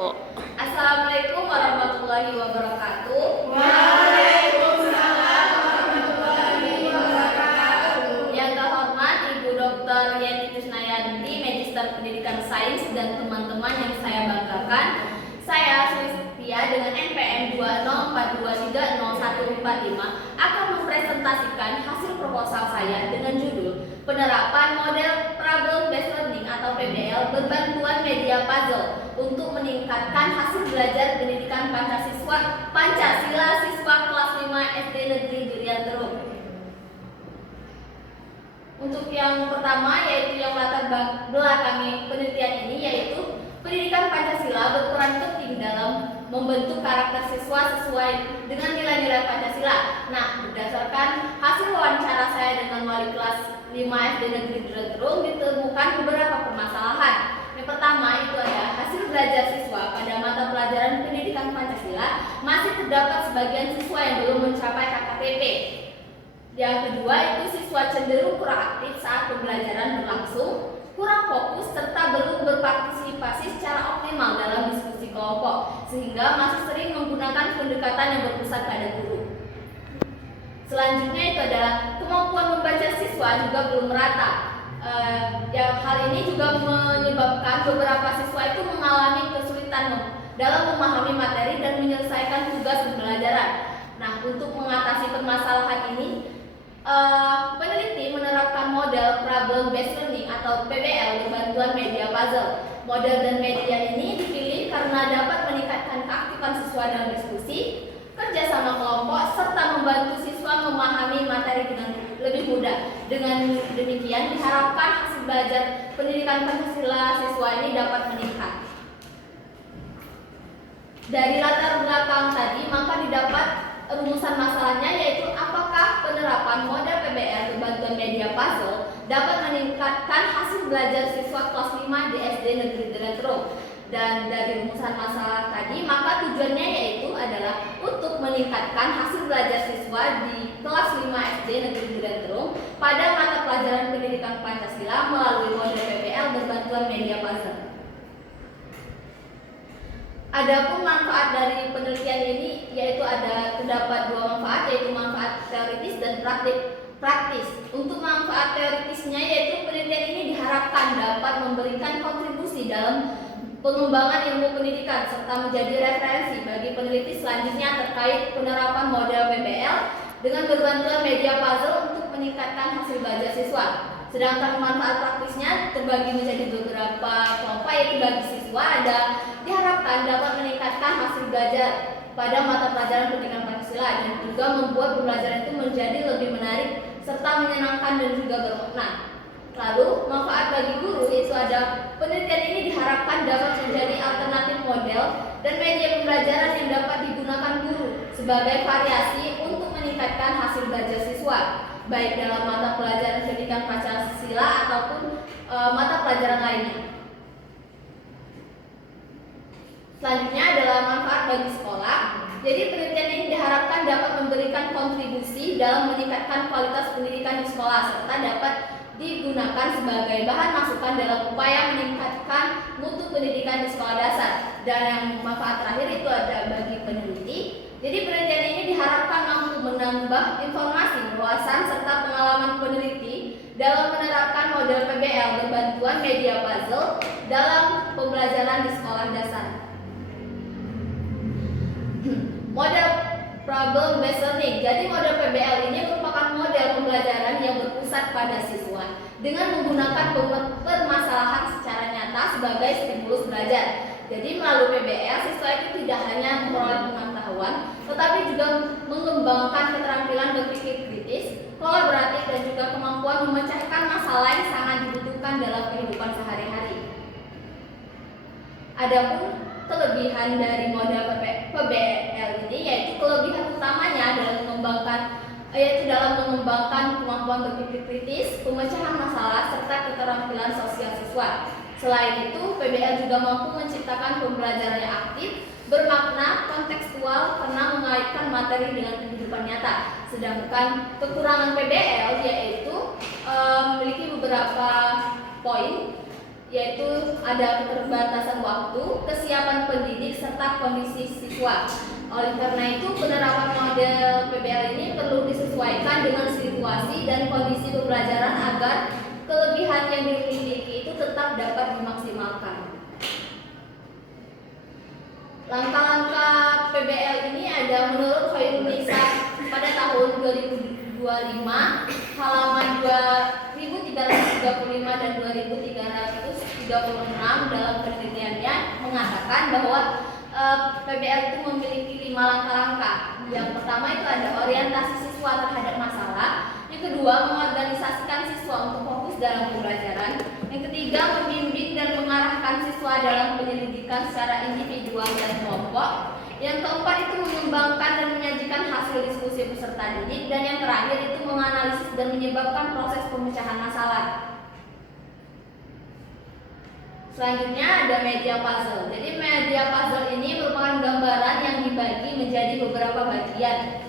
Assalamualaikum warahmatullahi wabarakatuh. Waalaikumsalam warahmatullahi wabarakatuh. Yang terhormat Ibu Dr. Yeni Kusnayanti, Magister Pendidikan Sains, dan teman-teman yang saya banggakan. Saya Sulistia dengan NPM 204230145 akan mempresentasikan hasil proposal saya dengan judul Penerapan Model Problem Based Learning atau PBL berbantuan media puzzle untuk meningkatkan hasil belajar pendidikan Pancasila siswa kelas 5 SD Negeri Durian Terung. Untuk yang pertama, yaitu yang latar belakangi penelitian ini, yaitu pendidikan Pancasila berperan penting dalam membentuk karakter siswa sesuai dengan nilai-nilai Pancasila. Nah, berdasarkan hasil wawancara saya dengan wali kelas 5 SD Negeri Durian Terung, ditemukan beberapa permasalahan. Yang pertama itu ada hasil belajar siswa pada mata pelajaran pendidikan Pancasila masih terdapat sebagian siswa yang belum mencapai KKTP. Yang kedua itu siswa cenderung kurang aktif saat pembelajaran berlangsung, kurang fokus, serta belum berpartisipasi secara optimal dalam diskusi kelompok, sehingga masih sering menggunakan pendekatan yang berpusat pada guru. Selanjutnya itu adalah kemampuan membaca siswa juga belum merata. Yang hal ini juga menyebabkan beberapa siswa itu mengalami kesulitan dalam memahami materi dan menyelesaikan tugas pembelajaran. Nah, untuk mengatasi permasalahan ini, peneliti menerapkan model Problem Based Learning atau PBL berbantuan media puzzle. Model dan media ini dipilih karena dapat meningkatkan keaktifan siswa dalam diskusi, kerjasama kelompok, serta membantu siswa memahami materi dengan lebih mudah. Dengan demikian diharapkan hasil belajar pendidikan Pancasila siswa ini dapat meningkat. Dari latar belakang tadi, maka didapat rumusan masalahnya, yaitu apakah penerapan model PBL berbantuan media puzzle dapat meningkatkan hasil belajar siswa kelas 5 di SD Negeri Durian Terung. Dan dari rumusan masalah tadi, maka tujuannya yaitu adalah untuk meningkatkan hasil belajar siswa di kelas 5 SD Negeri Durian Terung pada mata pelajaran pendidikan Pancasila melalui model PBL berbantuan media puzzle. Adapun manfaat dari penelitian ini, yaitu terdapat dua manfaat, yaitu manfaat teoritis dan praktis. Untuk manfaat teoritisnya, yaitu penelitian ini diharapkan dapat memberikan kontribusi dalam pengembangan ilmu pendidikan serta menjadi referensi bagi peneliti selanjutnya terkait penerapan model PBL dengan berbantuan media puzzle untuk meningkatkan hasil belajar siswa. Sedangkan manfaat praktisnya terbagi menjadi beberapa kelompok, yaitu bagi siswa diharapkan dapat meningkatkan hasil belajar pada mata pelajaran pendidikan Pancasila dan juga membuat pembelajaran itu menjadi lebih menarik serta menyenangkan dan juga bermakna. Lalu, manfaat bagi guru itu penelitian ini diharapkan dapat menjadi alternatif model dan media pembelajaran yang dapat digunakan guru sebagai variasi untuk meningkatkan hasil belajar siswa, baik dalam mata pelajaran pendidikan Pancasila ataupun mata pelajaran lainnya. Selanjutnya adalah manfaat bagi sekolah. Jadi penelitian ini diharapkan dapat memberikan kontribusi dalam meningkatkan kualitas pendidikan di sekolah serta dapat digunakan sebagai bahan masukan dalam upaya meningkatkan mutu pendidikan di sekolah dasar. Dan yang manfaat terakhir itu ada bagi peneliti. Jadi penelitian ini diharapkan mampu menambah informasi, wawasan, serta pengalaman peneliti dalam menerapkan model PBL berbantuan media puzzle dalam pembelajaran di sekolah dasar. Model Problem Based Learning. Jadi model PBL ini merupakan model pembelajaran yang berpusat pada siswa dengan menggunakan permasalahan secara nyata sebagai stimulus belajar. Jadi melalui PBL siswa itu tidak hanya memperoleh pengetahuan, tetapi juga mengembangkan keterampilan berpikir kritis, kolaboratif, dan juga kemampuan memecahkan masalah yang sangat dibutuhkan dalam kehidupan sehari-hari. Adapun kelebihan dari model PBL ini, yaitu kelebihan utamanya dalam mengembangkan kemampuan berpikir kritis, pemecahan masalah, serta keterampilan sosial siswa. Selain itu, PBL juga mampu menciptakan pembelajaran yang aktif, bermakna, kontekstual karena mengaitkan materi dengan kehidupan nyata. Sedangkan kekurangan PBL yaitu memiliki beberapa poin. yaitu ada keterbatasan waktu, kesiapan pendidik, serta kondisi siswa. Oleh karena itu, penerapan model PBL ini perlu disesuaikan dengan situasi dan kondisi pembelajaran agar kelebihan yang dimiliki itu tetap dapat dimaksimalkan. Langkah-langkah PBL ini ada menurut Khairul Nisa pada tahun 2025 halaman 2335 dan 2336 dalam penelitiannya mengatakan bahwa PBL itu memiliki 5 langkah-langkah. Yang pertama itu ada orientasi siswa terhadap masalah. Yang kedua, mengorganisasikan siswa untuk fokus dalam pembelajaran. Yang ketiga, membimbing dan mengarahkan siswa dalam penyelidikan secara individual dan kelompok. Yang keempat itu mengembangkan dan menyajikan hasil diskusi peserta didik. Dan yang terakhir itu menganalisis dan menyebabkan proses pemecahan masalah. Selanjutnya ada media puzzle. Jadi media puzzle ini merupakan gambaran yang dibagi menjadi beberapa bagian.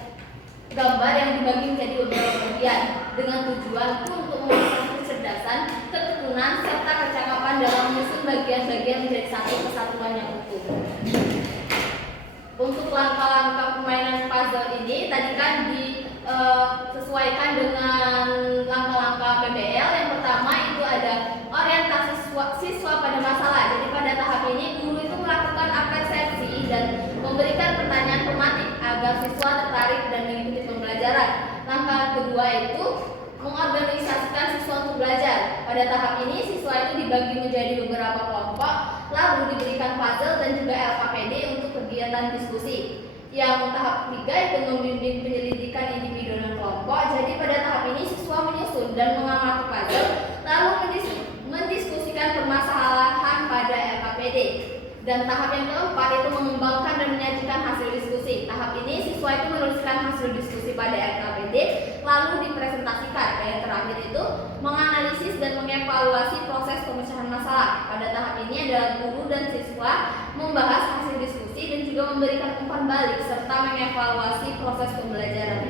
Gambar yang dibagi menjadi beberapa bagian dengan tujuan untuk mengasah kecerdasan, ketekunan, serta kecakapan dalam menyusun bagian-bagian menjadi satu kesatuan yang utuh. Untuk langkah-langkah permainan puzzle ini tadi kan disesuaikan dengan langkah-langkah PBL. Yang pertama itu ada orientasi siswa pada masalah. Jadi pada tahap ini guru itu melakukan apresiasi dan memberikan pertanyaan tematik agar siswa tertarik dan mengikuti pembelajaran. Langkah kedua itu mengorganisasikan siswa untuk belajar. Pada tahap ini siswa itu dibagi menjadi beberapa kelompok, lalu diberikan puzzle dan juga LKPD untuk kegiatan diskusi. Yang tahap ketiga itu membimbing penyelidikan individu dan kelompok. Jadi pada tahap ini siswa menyusun dan mengamati puzzle, lalu mendiskusikan permasalahan pada LKPD. Dan tahap yang keempat itu mengembangkan dan menyajikan hasil diskusi. Tahap ini siswa itu menuliskan hasil diskusi pada LKPD lalu dipresentasikan. Dan yang terakhir itu menganalisis dan mengevaluasi proses pemecahan masalah. Pada tahap ini adalah guru dan siswa membahas hasil diskusi dan juga memberikan umpan balik serta mengevaluasi proses pembelajaran.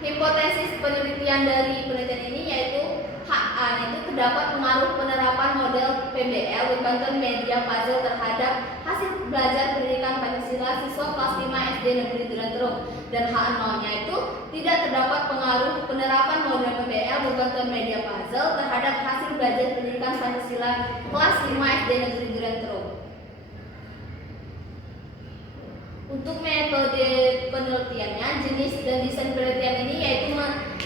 Hipotesis penelitian dari penelitian ini yaitu HA, itu terdapat pengaruh penerapan model PBL berbantuan media puzzle terhadap hasil belajar pendidikan Pancasila siswa kelas 5 SD Negeri Duren Terung. Dan H0-nya itu tidak terdapat pengaruh penerapan model PBL berbantuan media puzzle terhadap hasil belajar pendidikan Pancasila kelas 5 SD Negeri Duren Terung. Untuk metode penelitiannya, jenis dan desain penelitian ini yaitu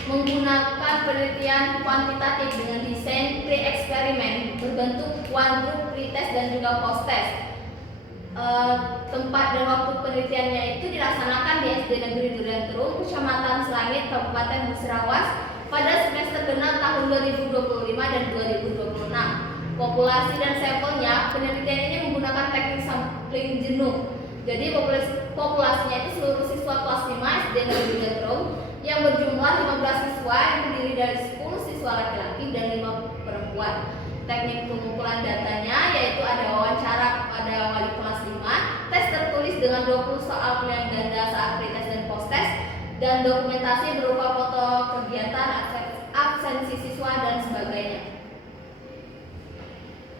menggunakan penelitian kuantitatif dengan desain pre-eksperimen berbentuk one group, pretest, dan juga post-test. Tempat dan waktu penelitiannya itu dilaksanakan di SD Negeri Duren Terung, Kecamatan Selangit, Kabupaten Musirawas pada semester genap tahun 2025 dan 2026. Populasi dan sampelnya, penelitian ini menggunakan teknik sampling jenuh. Jadi populasinya itu seluruh siswa kelas 5 SD Negeri Duren Terung yang berjumlah 15 siswa yang terdiri dari 10 siswa laki-laki dan 5 perempuan. Teknik pengumpulan datanya yaitu ada wawancara kepada wali kelas 5, tes tertulis dengan 20 soal pilihan ganda saat pretest dan post-test, dan dokumentasi berupa foto kegiatan, absensi siswa, dan sebagainya.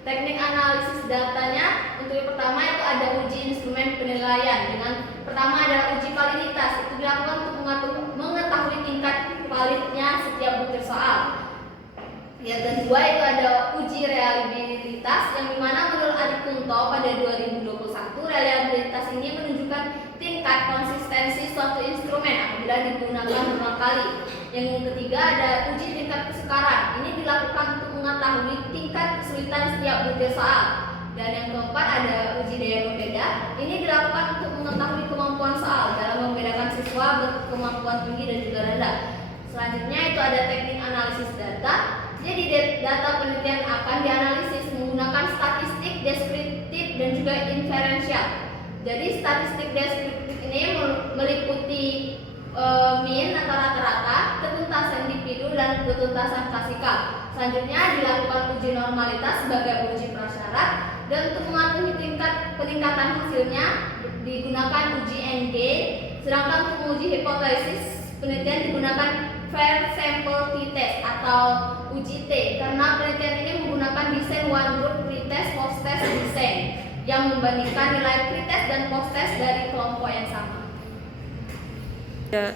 Teknik analisis datanya untuk yang pertama itu ada uji instrumen penilaian. Dengan pertama adalah uji validitas, itu dilakukan untuk mengetahui tingkat validnya setiap butir soal. Yang kedua itu ada uji reliabilitas, yang dimana menurut Adi Kunto pada 2021 reliabilitas ini menunjukkan tingkat konsistensi suatu instrumen apabila digunakan berulang kali. Yang ketiga ada uji tingkat kesukaran, ini dilakukan untuk mengetahui tingkat kesulitan setiap butir soal. Dan yang keempat ada uji daya pembeda, ini dilakukan untuk mengetahui kemampuan soal dalam membedakan siswa berkemampuan tinggi dan juga rendah. Selanjutnya itu ada teknik analisis data. Jadi data penelitian akan dianalisis menggunakan statistik deskriptif dan juga inferensial. Jadi statistik deskriptif ini meliputi mean atau rata-rata, ketuntasan individu, dan ketuntasan klasikal. Selanjutnya dilakukan uji normalitas sebagai uji prasyarat, dan untuk mengatur tingkat peningkatan hasilnya digunakan uji NG. Sedangkan untuk menguji hipotesis penelitian digunakan fair sample t-test atau uji T karena penelitian ini menggunakan desain one group pretest post test design yang membandingkan nilai pretest dan post test dari kelompok yang sama. Ya.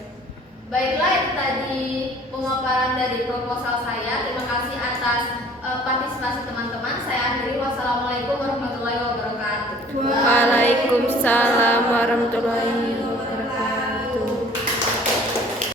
Baiklah, itu tadi pemaparan dari proposal saya. Terima kasih atas partisipasi teman-teman. Saya akhiri. Wassalamualaikum warahmatullahi wabarakatuh. Waalaikumsalam warahmatullahi wabarakatuh.